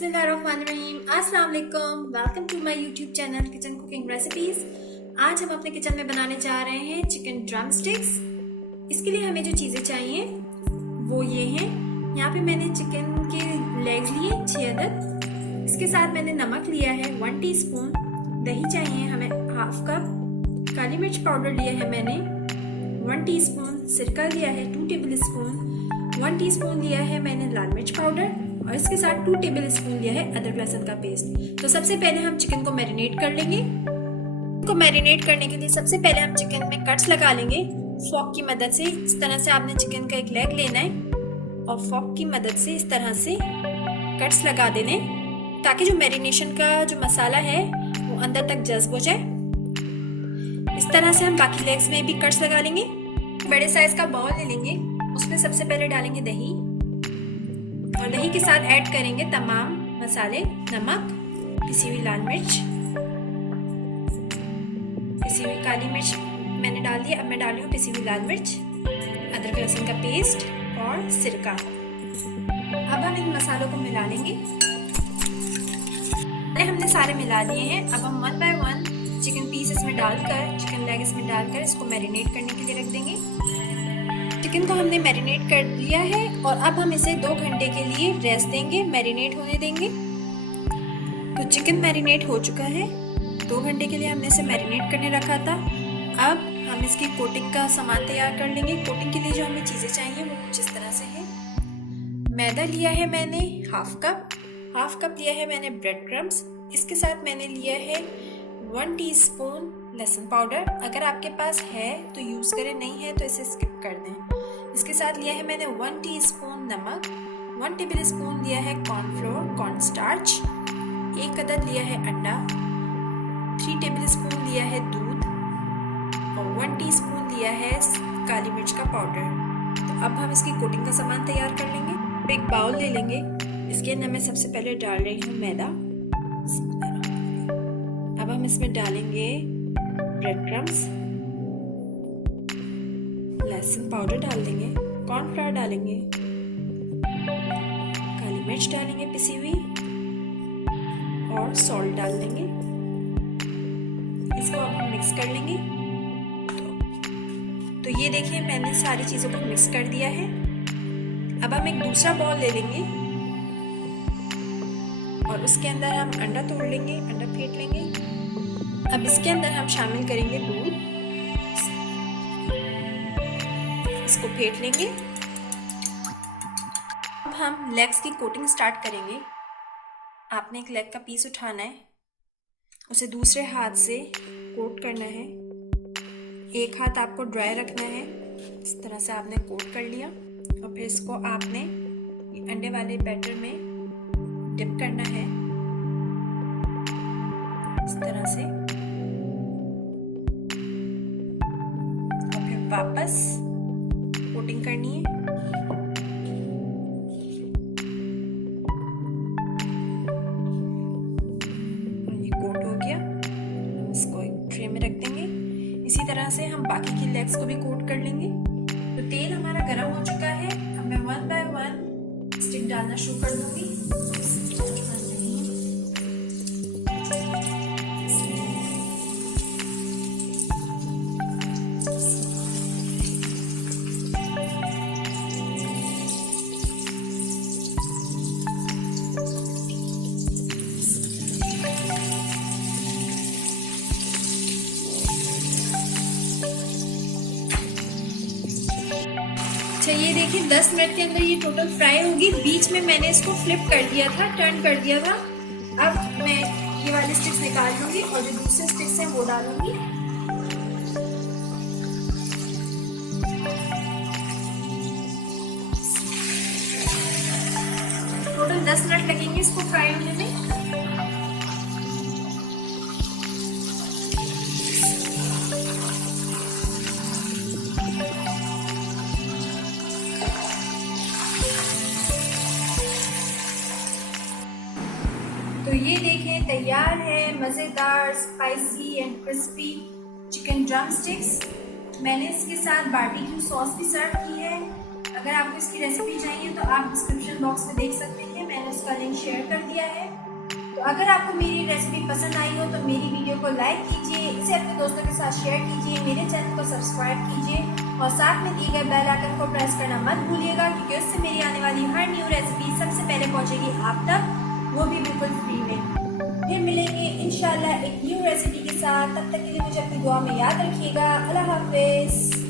बिस्मिल्लाहिर्रहमानिर्रहीम। अस्सलाम वालेकुम। Welcome to my YouTube channel kitchen cooking recipes. आज हम अपने किचन में बनाने जा रहे हैं चिकन ड्रम स्टिक्स। इसके लिए हमें जो चीज़ें चाहिए वो ये हैं। यहाँ पे मैंने चिकन के लेग्स लिए 6 अदद। इसके साथ मैंने नमक लिया है 1 टीस्पून। दही चाहिए हमें हाफ कप। काली मिर्च पाउडर लिया है मैंने 1 टीस्पून। सिरका लिया है 2 टेबल स्पून। 1 टीस्पून लिया है मैंने लाल मिर्च पाउडर और इसके साथ 2 टेबल स्पून लिया है अदरक लहसुन का पेस्ट। तो सबसे पहले हम चिकन को मैरिनेट कर लेंगे। मैरिनेट करने के लिए सबसे पहले हम चिकन में कट्स लगा लेंगे फॉक की मदद से। इस तरह से आपने चिकन का एक लेग लेना है और फॉक की मदद से इस तरह से कट्स लगा देने, ताकि जो मैरिनेशन का जो मसाला है वो अंदर तक जज्ब हो जाए। इस तरह से हम बाकी लेग्स में भी कट्स लगा लेंगे। बड़े साइज का बाउल ले लेंगे, उसमें सबसे पहले डालेंगे दही और दही के साथ ऐड करेंगे तमाम मसाले, नमक, पिसी हुई लाल मिर्च, पिसी हुई काली मिर्च मैंने डाल दी। अब मैं डाल रही हूँ पिसी हुई लाल मिर्च, अदरक लहसुन का पेस्ट और सिरका। अब हम इन मसालों को मिला लेंगे। हमने सारे मिला दिए हैं। अब हम 1 बाय 1 चिकन पीस इसमें डालकर, चिकन लेग इसमें डालकर इसको मैरिनेट करने के लिए रख देंगे। चिकन को हमने मैरिनेट कर लिया है और अब हम इसे 2 घंटे के लिए रेस्ट देंगे, मैरिनेट होने देंगे। तो चिकन मैरिनेट हो चुका है। 2 घंटे के लिए हमने इसे मैरिनेट करने रखा था। अब हम इसकी कोटिंग का सामान तैयार कर लेंगे। कोटिंग के लिए जो हमें चीज़ें चाहिए वो कुछ इस तरह से है। मैदा लिया है मैंने हाफ कप लिया है मैंने ब्रेड क्रम्स। इसके साथ मैंने लिया है 1 टीस्पून लहसुन पाउडर। अगर आपके पास है तो यूज़ करें, नहीं है तो इसे स्किप कर दें। इसके साथ लिया है मैंने 1 टीस्पून नमक, 1 टेबल स्पून लिया है कॉर्नफ्लोर, कॉर्नस्टार्च, 1 अदद लिया है अंडा, 3 टेबल स्पून लिया है दूध और 1 टीस्पून लिया है काली मिर्च का पाउडर। तो अब हम इसकी कोटिंग का सामान तैयार कर लेंगे। एक बाउल ले लेंगे, इसके अंदर मैं सबसे पहले डाल रही हूँ मैदा। अब हम इसमें डालेंगे ब्रेड क्रम्स, लहसुन पाउडर डाल देंगे, कॉर्नफ्लोर डालेंगे, काली मिर्च डालेंगे पिसी हुई और सॉल्ट डाल देंगे। इसको अब हम मिक्स कर लेंगे। तो ये देखिए मैंने सारी चीज़ों को मिक्स कर दिया है। अब हम एक दूसरा बाउल ले लेंगे और उसके अंदर हम अंडा तोड़ लेंगे, अंडा फेंट लेंगे। अब इसके अंदर हम शामिल करेंगे दूध, इसको फेंट लेंगे। अब हम लेग्स की कोटिंग स्टार्ट करेंगे। आपने एक लेग का पीस उठाना है, उसे दूसरे हाथ से कोट करना है। एक हाथ आपको ड्राई रखना है। इस तरह से आपने कोट कर लिया और फिर इसको आपने अंडे वाले बैटर में डिप करना है इस तरह से, और फिर वापस कोटिंग करनी है। ये कोट हो गया, हम इसको एक ट्रे में रख देंगे। इसी तरह से हम बाकी की लेग्स को भी कोट कर लेंगे। तो तेल हमारा गर्म हो चुका है। अब मैं 1 बाय 1 स्टिक डालना शुरू कर दूंगी। अच्छा ये देखिए 10 मिनट के अंदर ये टोटल फ्राई होगी। बीच में मैंने इसको फ्लिप कर दिया था, टर्न कर दिया था। अब मैं ये वाली स्टिक्स निकाल लूंगी और जो दूसरे स्टिक्स हैं वो डालूंगी। टोटल 10 मिनट लगेंगे इसको फ्राई होने में। तो ये देखें तैयार है मज़ेदार spicy and crispy chicken drum sticks. मैंने इसके साथ बारबेक्यू सॉस भी सर्व की है। अगर आपको इसकी रेसिपी चाहिए तो आप डिस्क्रिप्शन बॉक्स में देख सकते हैं। मैंने उसका लिंक शेयर कर दिया है। तो अगर आपको मेरी रेसिपी पसंद आई हो तो मेरी वीडियो को लाइक कीजिए, इसे अपने दोस्तों के साथ शेयर कीजिए, मेरे चैनल को सब्सक्राइब कीजिए और साथ में दिए गए बेल आइकन को प्रेस करना मत भूलिएगा, क्योंकि उससे मेरी आने वाली हर न्यू रेसिपी सबसे पहले पहुंचेगी आप तक, वो भी बिल्कुल फ्री में। फिर मिलेंगे इंशाल्लाह एक न्यू रेसिपी के साथ। तब तक के लिए मुझे अपनी दुआ में याद रखिएगा। अल्लाह हाफिज।